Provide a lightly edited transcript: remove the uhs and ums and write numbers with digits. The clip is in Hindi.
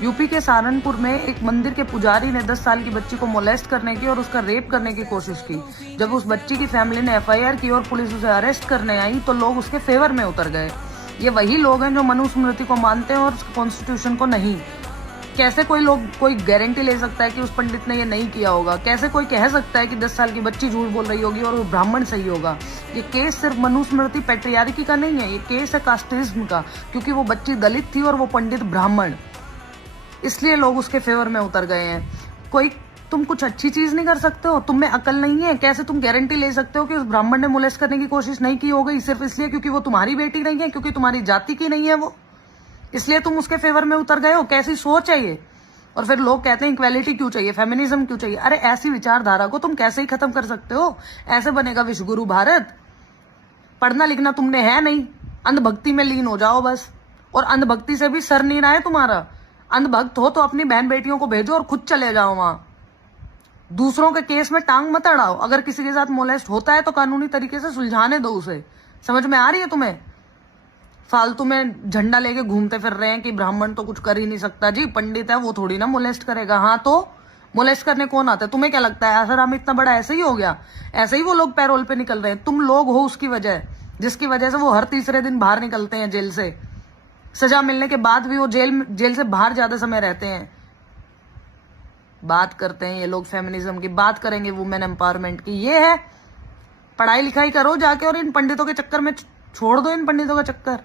यूपी के सहारनपुर में एक मंदिर के पुजारी ने 10 साल की बच्ची को मोलेस्ट करने की और उसका रेप करने की कोशिश की। जब उस बच्ची की फैमिली ने एफआईआर की और पुलिस उसे अरेस्ट करने आई तो लोग उसके फेवर में उतर गए। ये वही लोग हैं जो मनुस्मृति को मानते हैं और कॉन्स्टिट्यूशन को नहीं। कैसे कोई गारंटी ले सकता है कि उस पंडित ने ये नहीं किया होगा? कैसे कोई कह सकता है कि 10 साल की बच्ची झूठ बोल रही होगी और वो ब्राह्मण सही होगा? ये केस सिर्फ मनुस्मृति पैट्रियार्की का नहीं है, ये केस है कास्टिज्म का, क्योंकि वो बच्ची दलित थी और वो पंडित ब्राह्मण, इसलिए लोग उसके फेवर में उतर गए हैं। तुम कुछ अच्छी चीज नहीं कर सकते हो? तुम में अकल नहीं है? कैसे तुम गारंटी ले सकते हो कि उस ब्राह्मण ने मोलेस्ट करने की कोशिश नहीं की होगी सिर्फ इसलिए क्योंकि वो तुम्हारी बेटी नहीं है, क्योंकि तुम्हारी जाति की नहीं है वो, इसलिए तुम उसके फेवर में उतर गए हो? कैसी सोच है ये? और फिर लोग कहते हैं इक्वेलिटी क्यों चाहिए, फेमिनिज्म क्यों चाहिए? अरे ऐसी विचारधारा को तुम कैसे ही खत्म कर सकते हो? ऐसे बनेगा विश्वगुरु भारत? पढ़ना लिखना तुमने है नहीं, अंधभक्ति में लीन हो जाओ बस। और अंधभक्ति से भी सर नहीं रहा है तुम्हारा। अंधभक्त हो तो अपनी बहन बेटियों को भेजो और खुद चले जाओ वहां। दूसरों के केस में टांग मत अड़ाओ। अगर किसी के साथ मोलेस्ट होता है तो कानूनी तरीके से सुलझाने दो उसे। समझ में आ रही है तुम्हें? फालतू में झंडा लेके घूमते फिर रहे हैं कि ब्राह्मण तो कुछ कर ही नहीं सकता। जी पंडित है वो थोड़ी ना मोलेस्ट करेगा। हाँ तो मोलेस्ट करने कौन आता है? तुम्हें क्या लगता है आसाराम इतना बड़ा ऐसे ही हो गया? ऐसे ही वो लोग पैरोल पे निकल रहे हैं? तुम लोग हो उसकी वजह, जिसकी वजह से वो हर तीसरे दिन बाहर निकलते हैं जेल से। सजा मिलने के बाद भी वो जेल से बाहर ज्यादा समय रहते हैं। बात करते हैं ये लोग फेमिनिज्म की, बात करेंगे वुमेन एम्पावरमेंट की। ये है पढ़ाई लिखाई करो जाके और इन पंडितों के चक्कर में छोड़ दो इन पंडितों का चक्कर।